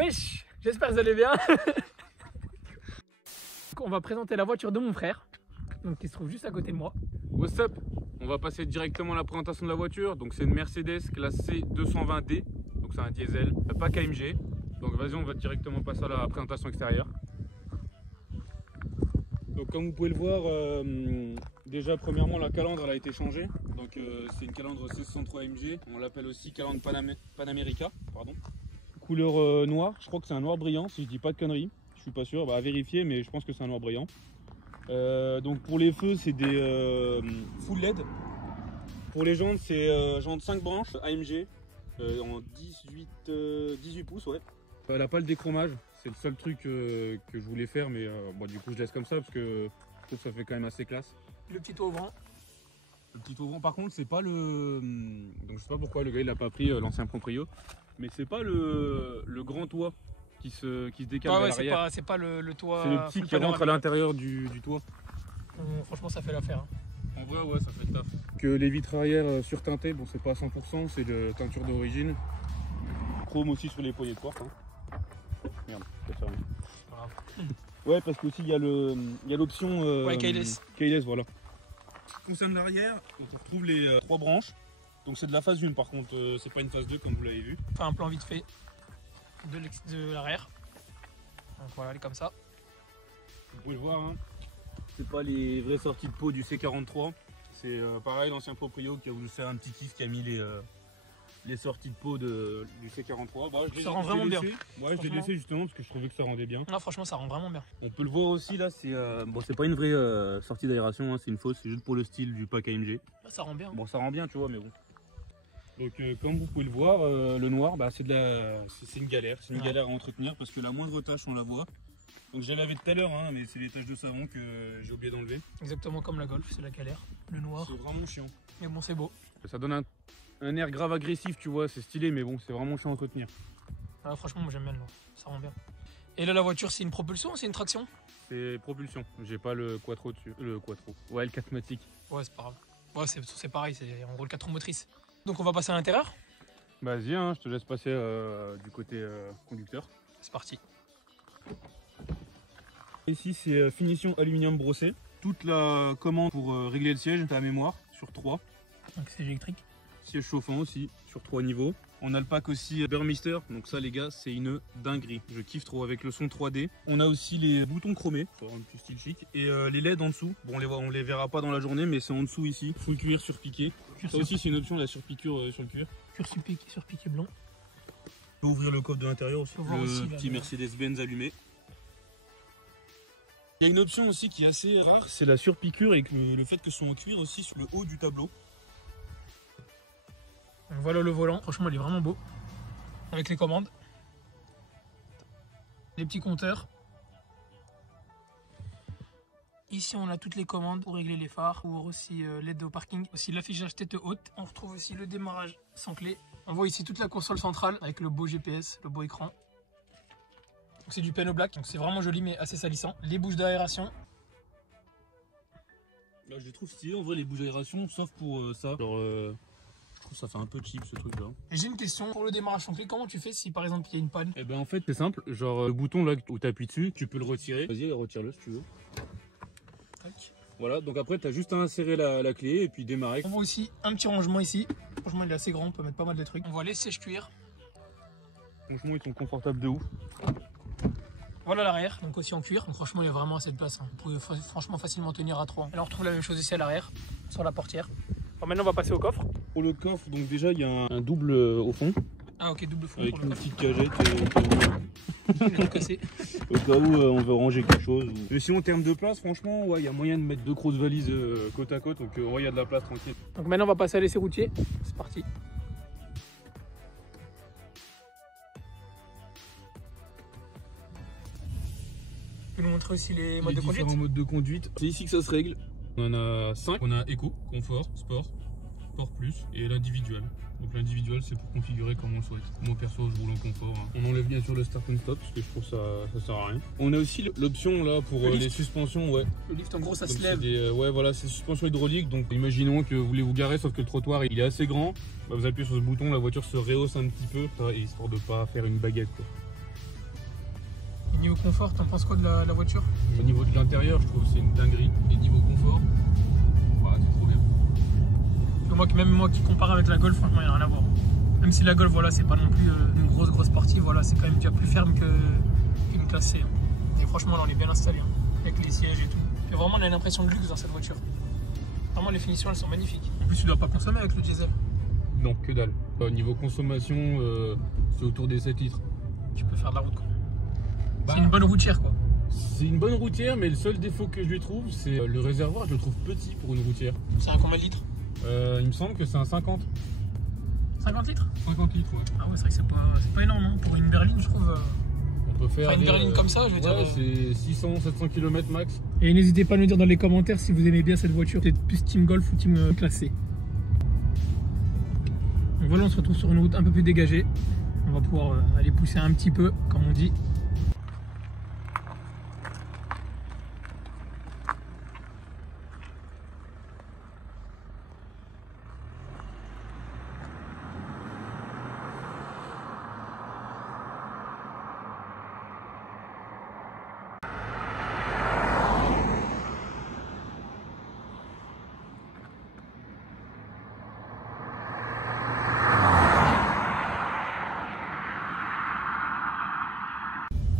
Wesh, j'espère que vous allez bien. On va présenter la voiture de mon frère, donc qui se trouve juste à côté de moi. What's up? On va passer directement à la présentation de la voiture. Donc c'est une Mercedes classe C 220D, donc c'est un diesel, pas KMG. Donc vas-y, on va directement passer à la présentation extérieure. Donc comme vous pouvez le voir, déjà premièrement la calandre elle a été changée. Donc c'est une calandre C63 AMG, on l'appelle aussi calandre Panamérica, pardon. Couleur noire, je crois que c'est un noir brillant si je dis pas de conneries. Je suis pas sûr, à vérifier, mais je pense que c'est un noir brillant. Donc pour les feux, c'est des full LED. Pour les jantes, c'est jantes 5 branches AMG en 18 pouces, ouais. La pale d'écromage, c'est le seul truc que je voulais faire, mais bon, du coup je laisse comme ça parce que je trouve que ça fait quand même assez classe. Le petit toit ouvrant. Le petit ouvrant, par contre, c'est pas le. Donc je sais pas pourquoi le gars il a pas pris l'ancien proprio, mais c'est pas le grand toit qui se décale vers l'arrière. C'est pas le toit. C'est le petit qui rentre à l'intérieur du toit. Franchement, ça fait l'affaire. En vrai, ouais, ça fait le taf. Que les vitres arrière surteintées, bon, c'est pas à 100%, c'est de teinture d'origine. Chrome aussi sur les poignées de porte. Hein. Merde, ça ferme. Ouais, parce qu'aussi il y a l'option keyless. Keyless, voilà. Ce qui concerne l'arrière, on retrouve les 3 branches. Donc c'est de la phase 1 par contre, c'est pas une phase 2 comme vous l'avez vu. Enfin, un plan vite fait de l'arrière. Donc voilà, elle est comme ça. Vous pouvez le voir, hein. C'est pas les vraies sorties de peau du C43. C'est pareil, l'ancien proprio qui a voulu faire un petit kiff, qui a mis les sorties de peau du C43. Bah, ça rend vraiment bien. Ouais, je l'ai laissé justement parce que je trouvais que ça rendait bien. Non, franchement, ça rend vraiment bien. On peut le voir aussi là, c'est bon, c'est pas une vraie sortie d'aération, hein, c'est une fausse, c'est juste pour le style du pack AMG. Bah, ça rend bien. Bon, ça rend bien, tu vois, mais bon. Donc comme vous pouvez le voir, le noir, bah, c'est une galère. C'est une galère à entretenir parce que la moindre tâche on la voit. Donc j'ai lavé tout à l'heure, hein, mais c'est les taches de savon que j'ai oublié d'enlever. Exactement comme la Golf, c'est la galère. Le noir. C'est vraiment chiant. Mais bon, c'est beau. Ça donne un air grave agressif, tu vois, c'est stylé, mais bon, c'est vraiment chiant à entretenir. Ah, franchement, moi j'aime bien le noir, ça rend bien. Et là, la voiture, c'est une propulsion ou c'est une traction? C'est propulsion, j'ai pas le quattro dessus. Le quattro, ouais, le 4matic. Ouais, c'est pas grave. Ouais, c'est pareil, c'est en gros le 4 roues motrices. Donc on va passer à l'intérieur. Vas-y, hein, je te laisse passer du côté conducteur. C'est parti. Ici, c'est finition aluminium brossé. Toute la commande pour régler le siège, à la mémoire, sur 3. Donc c'est électrique. Siège chauffant aussi, sur 3 niveaux. On a le pack aussi Burmester, donc ça les gars, c'est une dinguerie. Je kiffe trop avec le son 3D. On a aussi les boutons chromés, pour avoir un petit style chic. Et les LED en dessous. Bon, on les verra pas dans la journée, mais c'est en dessous ici. Full cuir surpiqué. Ça aussi, c'est une option, la surpiqûre sur le cuir. Cuir surpiqué blanc. On peut ouvrir le coffre de l'intérieur aussi. Le petit Mercedes-Benz allumé. Il y a une option aussi qui est assez rare, c'est la surpiqûre et le fait que ce soit en cuir aussi sur le haut du tableau. Voilà le volant, franchement il est vraiment beau. Avec les commandes. Les petits compteurs. Ici on a toutes les commandes pour régler les phares, ou aussi l'aide au parking. Aussi l'affichage tête haute. On retrouve aussi le démarrage sans clé. On voit ici toute la console centrale avec le beau GPS, le beau écran. C'est du piano black, donc c'est vraiment joli mais assez salissant. Les bouches d'aération. Là, je les trouve stylées en vrai les bouches d'aération, sauf pour ça. Genre, je trouve ça fait un peu cheap ce truc là. Et j'ai une question, pour le démarrage sans clé, comment tu fais si par exemple il y a une panne? Et ben en fait c'est simple, genre le bouton là où tu appuies dessus, tu peux le retirer. Vas-y, retire-le si tu veux. Tac. Voilà, donc après tu as juste à insérer la clé et puis démarrer. On voit aussi un petit rangement ici. Franchement il est assez grand, on peut mettre pas mal de trucs. On voit les sèche-cuir. Franchement ils sont confortables de ouf. Voilà l'arrière, donc aussi en cuir. Donc franchement, il y a vraiment assez de place. Hein. Vous pouvez franchement facilement tenir à 3. Et là, on retrouve la même chose ici à l'arrière, sur la portière. Alors maintenant, on va passer au coffre. Pour le coffre, donc déjà, il y a un double au fond. Ah ok, double fond. Avec pour une le petite cagette il est tout cassé. au cas où on veut ranger quelque chose. Mais sinon, en termes de place, franchement, ouais, il y a moyen de mettre 2 grosses valises côte à côte. Donc ouais, il y a de la place tranquille. Donc maintenant, on va passer à l'essai routier. C'est parti. Je vais vous montrer aussi les modes de conduite. Différents modes de conduite. C'est ici que ça se règle. On en a 5. On a Eco, Confort, Sport, Sport Plus et l'individuel. Donc l'individuel c'est pour configurer comme on le souhaite. Moi perso je roule en confort. Hein. On enlève bien sûr le start and stop parce que je trouve ça sert à rien. On a aussi l'option là pour les suspensions. Ouais. Le lift en gros ça donc se lève. Ouais voilà, c'est suspension hydraulique. Donc imaginons que vous voulez vous garer sauf que le trottoir il est assez grand. Bah, vous appuyez sur ce bouton, la voiture se rehausse un petit peu, histoire de pas faire une baguette quoi. Niveau confort, t'en penses quoi de la voiture? Au niveau de l'intérieur, je trouve que c'est une dinguerie. Et niveau confort, voilà, c'est trop bien. Même moi qui compare avec la Golf, franchement, il n'y a rien à voir. Même si la Golf, voilà, c'est pas non plus une grosse partie, voilà, c'est quand même déjà plus ferme qu'une classe C. Et franchement, là, on est bien installé, hein, avec les sièges et tout. Et vraiment, on a une impression de luxe dans cette voiture. Vraiment, les finitions, elles sont magnifiques. En plus, tu dois pas consommer avec le diesel. Non, que dalle. Niveau consommation, c'est autour des 7 litres. Tu peux faire de la route, quoi. C'est une bonne routière, quoi. C'est une bonne routière, mais le seul défaut que je lui trouve, c'est le réservoir, je le trouve petit pour une routière. C'est un combien de litres? Il me semble que c'est un 50. 50 litres? 50 litres, ouais. Ah ouais, c'est vrai que c'est pas énorme, hein. Pour une berline, je trouve. On peut faire une berline comme ça, je veux dire. C'est 600-700 km max. Et n'hésitez pas à nous dire dans les commentaires si vous aimez bien cette voiture. Vous êtes plus team Golf ou team classe C. Donc voilà, on se retrouve sur une route un peu plus dégagée. On va pouvoir aller pousser un petit peu, comme on dit.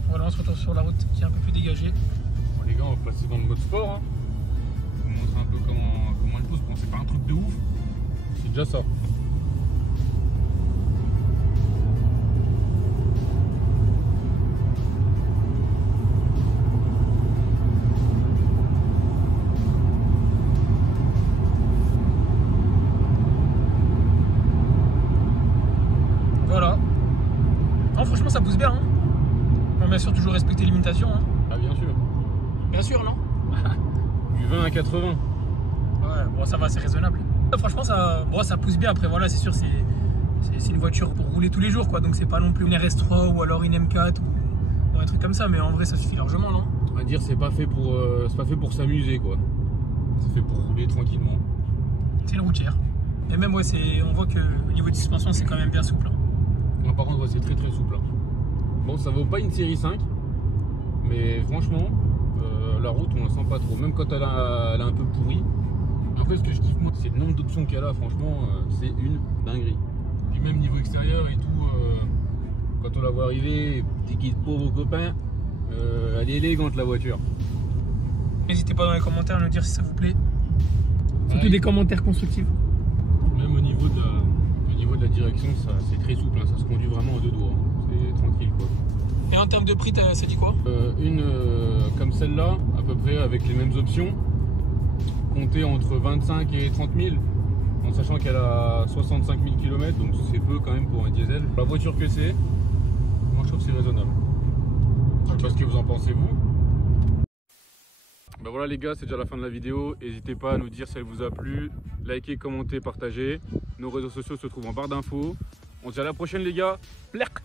Voilà, on se retrouve sur la route qui est un peu plus dégagée. Bon, les gars, on va passer dans le mode sport. Hein. Je vous montre un peu comment elle pousse. Bon, c'est pas un truc de ouf. C'est déjà ça. Voilà. Non, franchement, ça pousse bien. Hein. Bien sûr, toujours respecter les limitations. Hein. Ah, bien sûr. Bien sûr, non? Du 20 à 80. Ouais, bon, ça va, c'est raisonnable. Franchement, ça pousse bien. Après, voilà, c'est sûr, c'est une voiture pour rouler tous les jours, quoi. Donc, c'est pas non plus une RS3 ou alors une M4 ou un truc comme ça. Mais en vrai, ça suffit largement, non? On va dire, c'est pas fait pour s'amuser, quoi. C'est fait pour rouler tranquillement. C'est une routière. Et même, ouais, on voit qu'au niveau de suspension, c'est quand même bien souple. Hein. Ouais, par contre, ouais, c'est très souple. Hein. Bon, ça vaut pas une série 5, mais franchement, la route, on la sent pas trop, même quand elle est un peu pourrie. Après, ce que je kiffe, moi, c'est le nombre d'options qu'elle a, franchement, c'est une dinguerie. Puis même niveau extérieur et tout, quand on la voit arriver, des guides pour vos copains, elle est élégante, la voiture. N'hésitez pas dans les commentaires à nous dire si ça vous plaît. Surtout Ouais. des commentaires constructifs. Même au niveau de la direction, c'est très souple, hein, ça se conduit vraiment à deux doigts. Hein. C'est tranquille, quoi. Et en termes de prix, ça dit quoi? Une comme celle-là, à peu près avec les mêmes options, comptée entre 25 et 30 000, en sachant qu'elle a 65 000 km, donc c'est peu quand même pour un diesel. La voiture que c'est, moi je trouve que c'est raisonnable. Je sais pas ce que vous en pensez, vous. Ben voilà les gars, c'est déjà la fin de la vidéo. N'hésitez pas à nous dire si elle vous a plu. Likez, commentez, partagez. Nos réseaux sociaux se trouvent en barre d'infos. On se dit à la prochaine les gars. Lerk.